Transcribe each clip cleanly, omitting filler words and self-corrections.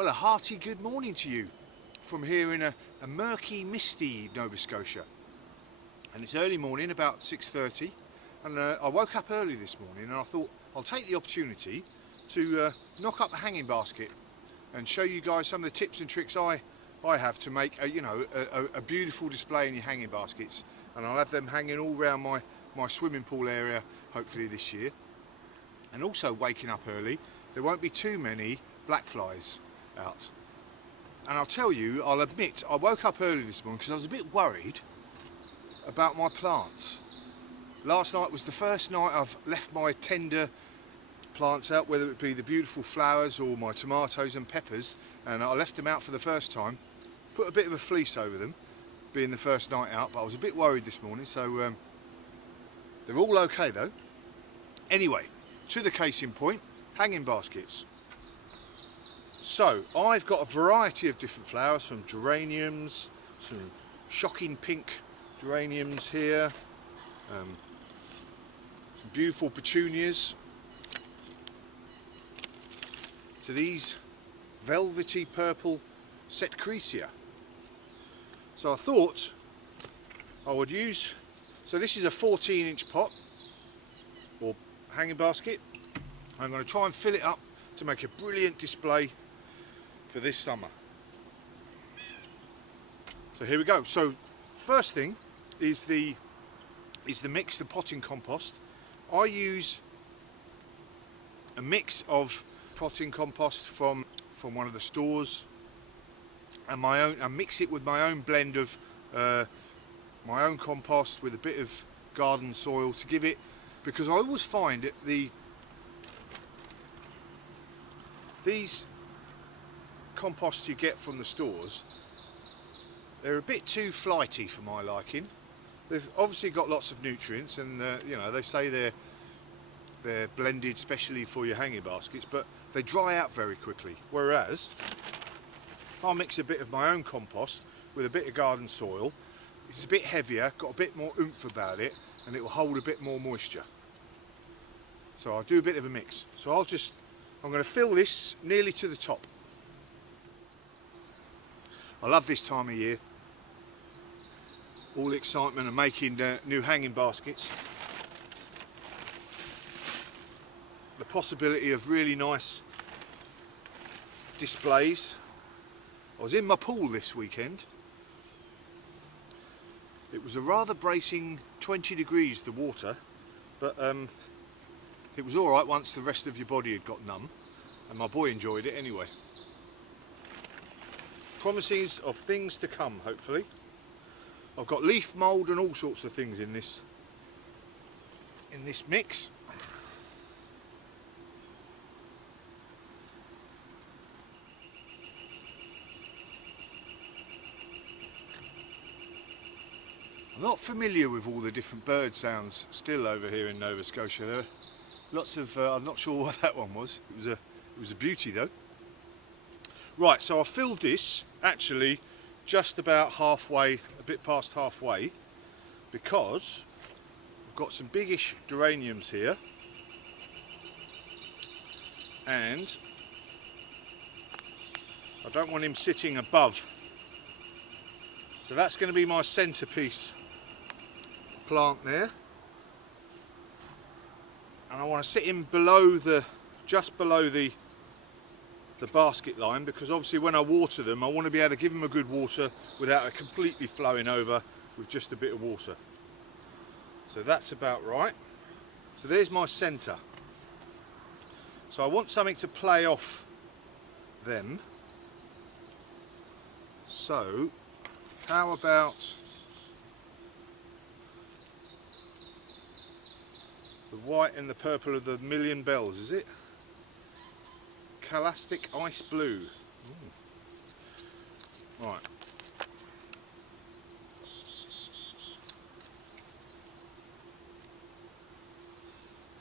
Well, a hearty good morning to you from here in a murky, misty Nova Scotia. And it's early morning, about 6:30, and I woke up early this morning and I thought I'll take the opportunity to knock up a hanging basket and show you guys some of the tips and tricks I have to make a beautiful display in your hanging baskets. And I'll have them hanging all around my swimming pool area hopefully this year. And also, waking up early, there won't be too many black flies out. And I'll admit, I woke up early this morning because I was a bit worried about my plants. Last night was the first night I've left my tender plants out, whether it be the beautiful flowers or my tomatoes and peppers, and I left them out for the first time, put a bit of a fleece over them, being the first night out, but I was a bit worried this morning, so they're all okay though. Anyway, to the case in point, hanging baskets. So I've got a variety of different flowers, from geraniums, some shocking pink geraniums here, beautiful petunias, to these velvety purple Setcretia. So I thought I would use, so this is a 14-inch pot or hanging basket. I'm going to try and fill it up to make a brilliant display for this summer. So here we go. So first thing is the mix, the potting compost. I use a mix of potting compost from one of the stores, and I mix it with my own blend of my own compost with a bit of garden soil to give it, because I always find that these composts you get from the stores, they're a bit too flighty for my liking. They've obviously got lots of nutrients, and they say they're blended specially for your hanging baskets, but they dry out very quickly. Whereas I'll mix a bit of my own compost with a bit of garden soil. It's a bit heavier, got a bit more oomph about it, and it will hold a bit more moisture. So I'll do a bit of a mix. So I'm going to fill this nearly to the top. I love this time of year. All the excitement of making new hanging baskets. The possibility of really nice displays. I was in my pool this weekend. It was a rather bracing 20 degrees, the water, but it was alright once the rest of your body had got numb, and my boy enjoyed it anyway. Promises of things to come, hopefully. I've got leaf mould and all sorts of things in this mix. I'm not familiar with all the different bird sounds still over here in Nova Scotia. There are lots of, I'm not sure what that one was. It was a beauty though. Right, so I filled this actually just about halfway, a bit past halfway, because I've got some biggish geraniums here, and I don't want him sitting above. So that's going to be my centerpiece plant there, and I want to sit him just below the basket line, because obviously when I water them I want to be able to give them a good water without it completely flowing over with just a bit of water. So that's about right. So there's my centre. So I want something to play off them. So how about the white and the purple of the Million Bells, is it? Calastic Ice Blue. Ooh. Right.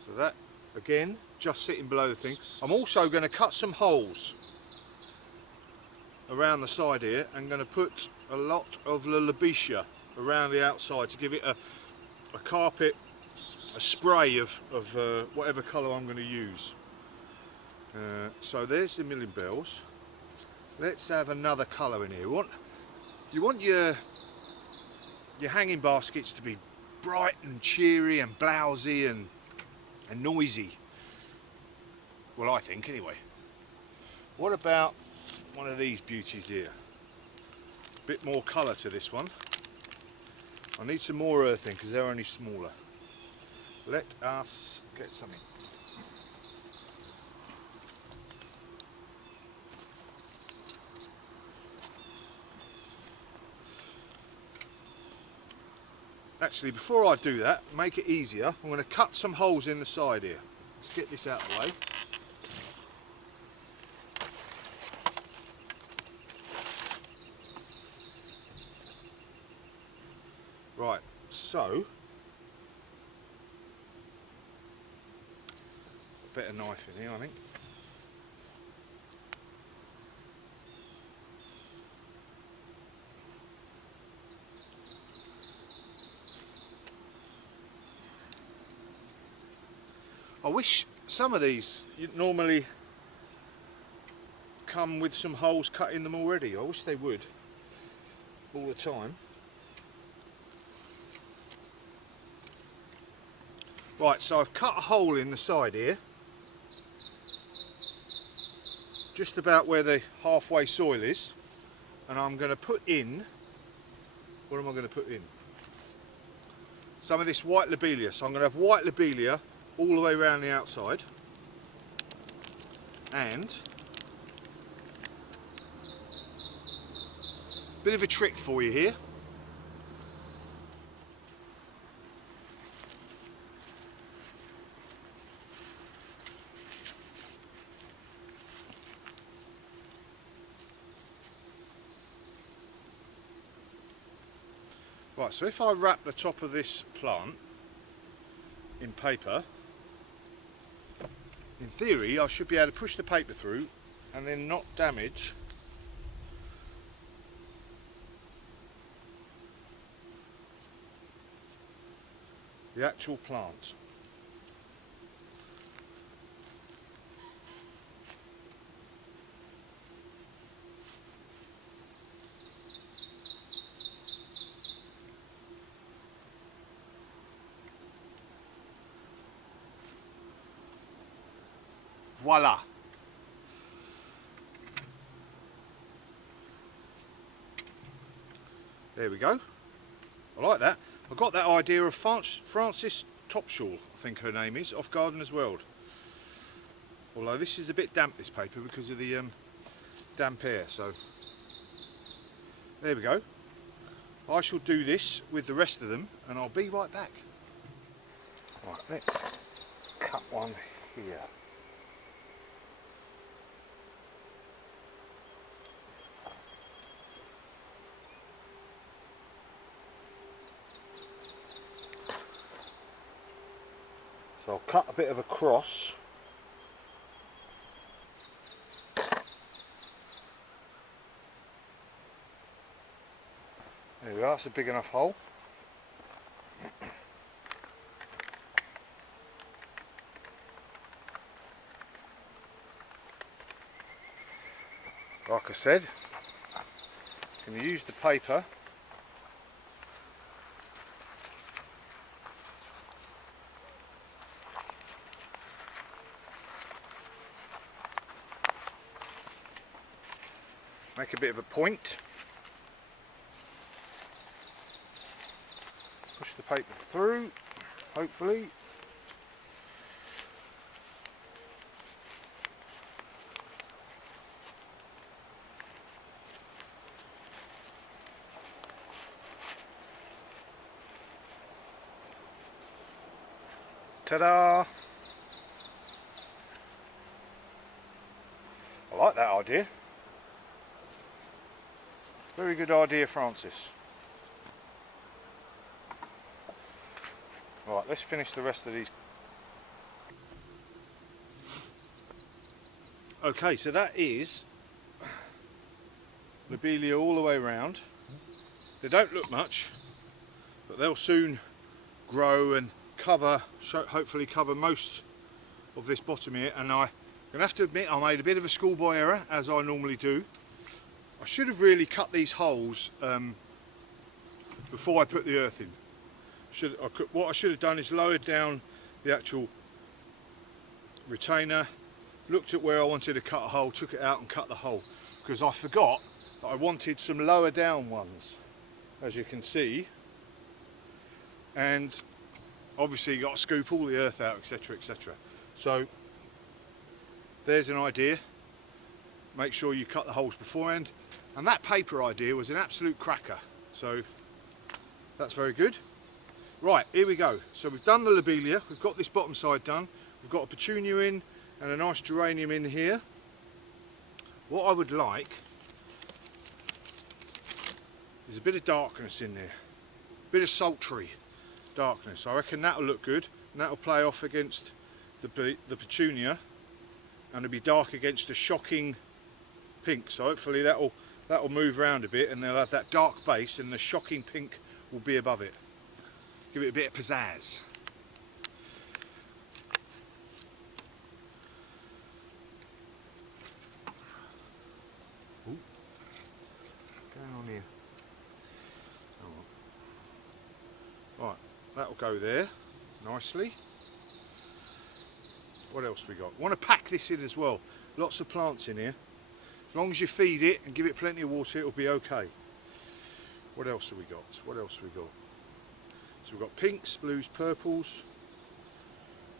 So that, again, just sitting below the thing. I'm also going to cut some holes around the side here. I'm going to put a lot of lobelia around the outside to give it a carpet, a spray of whatever colour I'm going to use. So there's the Million Bells. Let's have another colour in here. You want your hanging baskets to be bright and cheery and blousy and noisy. Well, I think anyway. What about one of these beauties here? Bit more colour to this one. I need some more earthing because they're only smaller. Let us get something. Actually, before I do that, make it easier, I'm going to cut some holes in the side here. Let's get this out of the way. Right, so a better knife in here, I think. I wish some of these normally come with some holes cut in them already. I wish they would all the time. Right, so I've cut a hole in the side here, just about where the halfway soil is, and I'm going to put in, what am I going to put in? Some of this white lobelia. So I'm going to have white lobelia all the way around the outside, and a bit of a trick for you here. Right, so if I wrap the top of this plant in paper, in theory I should be able to push the paper through and then not damage the actual plant. Voila! There we go. I like that. I got that idea of Frances Topshall, I think her name is, off Gardener's World. Although this is a bit damp, this paper, because of the damp air. So there we go. I shall do this with the rest of them, and I'll be right back. Right, let's cut one here. So I'll cut a bit of a cross. There we are, that's a big enough hole. Like I said, you can use the paper make a bit of a point, push the paper through, hopefully. Ta-da! I like that idea. Very good idea, Francis. Right, let's finish the rest of these. Okay, so that is lobelia all the way around. They don't look much, but they'll soon grow and cover, hopefully cover most of this bottom here. And I'm going to have to admit I made a bit of a schoolboy error, as I normally do. I should have really cut these holes before I put the earth in. What I should have done is lowered down the actual retainer, looked at where I wanted to cut a hole, took it out and cut the hole, because I forgot that I wanted some lower down ones, as you can see, and obviously you got to scoop all the earth out, etc, etc. So there's an idea. Make sure you cut the holes beforehand, and that paper idea was an absolute cracker, so that's very good. Right, here we go. So we've done the lobelia, we've got this bottom side done, we've got a petunia in and a nice geranium in here. What I would like is a bit of darkness in there, a bit of sultry darkness. I reckon that'll look good, and that'll play off against the petunia, and it'll be dark against the shocking pink. So hopefully that'll move around a bit, and they'll have that dark base, and the shocking pink will be above it. Give it a bit of pizzazz. Ooh. What's going on here? Oh. Right, that'll go there nicely. What else we got? Want to pack this in as well. Lots of plants in here. As long as you feed it and give it plenty of water, it'll be okay. What else have we got? What else have we got? So we've got pinks, blues, purples.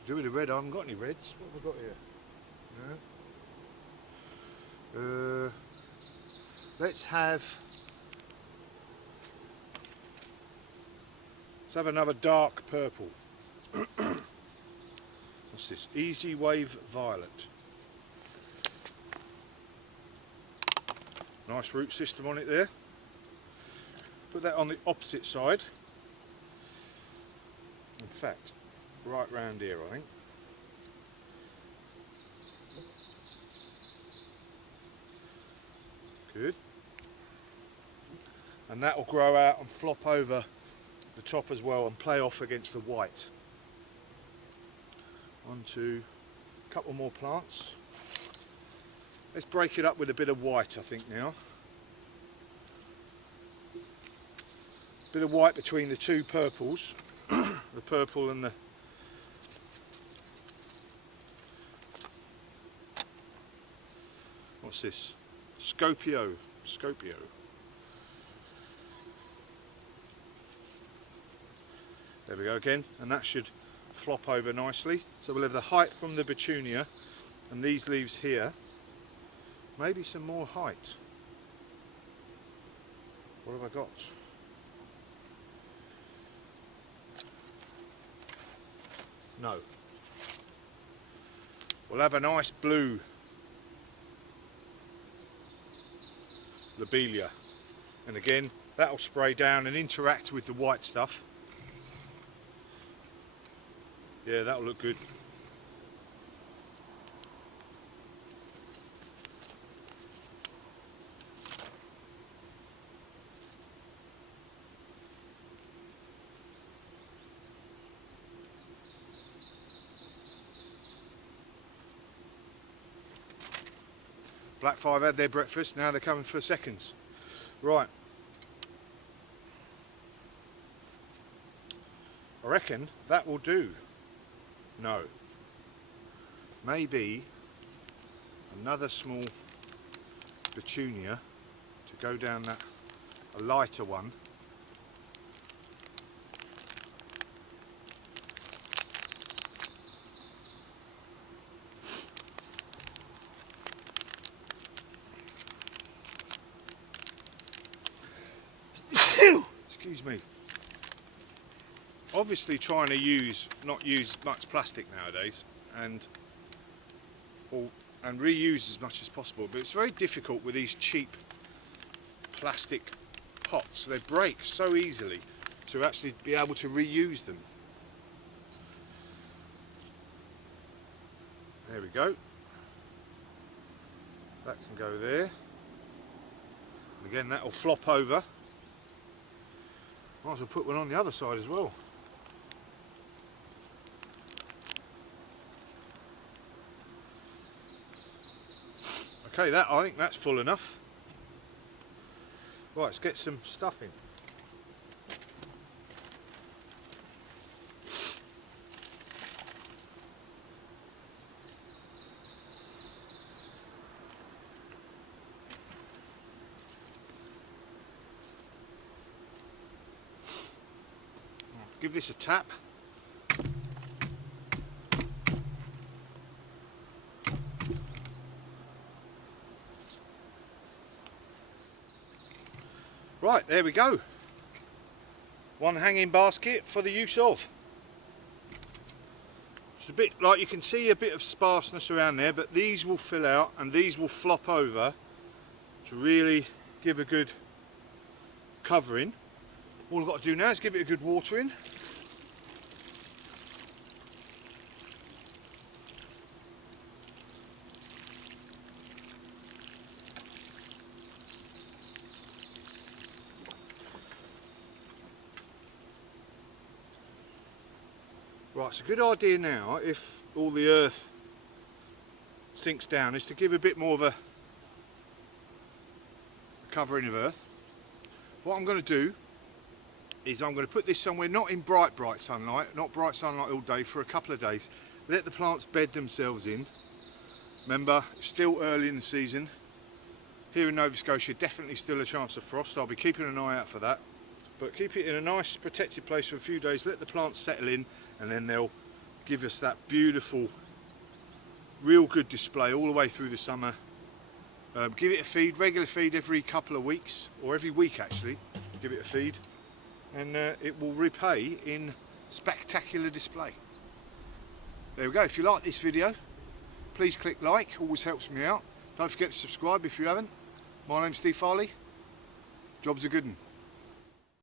Do with the red. I haven't got any reds. What have we got here? Let's have another dark purple. What's this? Easy Wave Violet. Nice root system on it there. Put that on the opposite side. In fact, right round here, I think. Good. And that will grow out and flop over the top as well and play off against the white. On to a couple more plants. Let's break it up with a bit of white, I think, now. Bit of white between the two purples. The purple and the what's this? Scopio. There we go again, and that should flop over nicely. So we'll have the height from the petunia and these leaves here. Maybe some more height. What have I got? No. We'll have a nice blue lobelia, and again that'll spray down and interact with the white stuff. Yeah, that'll look good. Black 5 had their breakfast, now they're coming for seconds. Right. I reckon that will do. No. Maybe another small petunia to go down that, a lighter one. Excuse me. Obviously trying to not use much plastic nowadays and reuse as much as possible, but it's very difficult with these cheap plastic pots. They break so easily to actually be able to reuse them. There we go. That can go there. And again, that will flop over. Might as well put one on the other side as well. Okay, I think that's full enough. Right, let's get some stuff in. Give this a tap. Right, there we go. One hanging basket for the use of. It's a bit, like you can see, a bit of sparseness around there, but these will fill out and these will flop over to really give a good covering. All I've got to do now is give it a good watering. Right, it's a good idea now, if all the earth sinks down, is to give a bit more of a covering of earth. What I'm going to do is I'm going to put this somewhere not in bright sunlight, not bright sunlight all day, for a couple of days. Let the plants bed themselves in. Remember, it's still early in the season. Here in Nova Scotia, definitely still a chance of frost. I'll be keeping an eye out for that. But keep it in a nice protected place for a few days, let the plants settle in, and then they'll give us that beautiful, real good display all the way through the summer. Give it a feed, regular feed every couple of weeks, or every week actually, give it a feed, and it will repay in spectacular display. There we go. If you like this video, please click like, always helps me out. Don't forget to subscribe if you haven't. My name's Steve Farley. Job's a good one.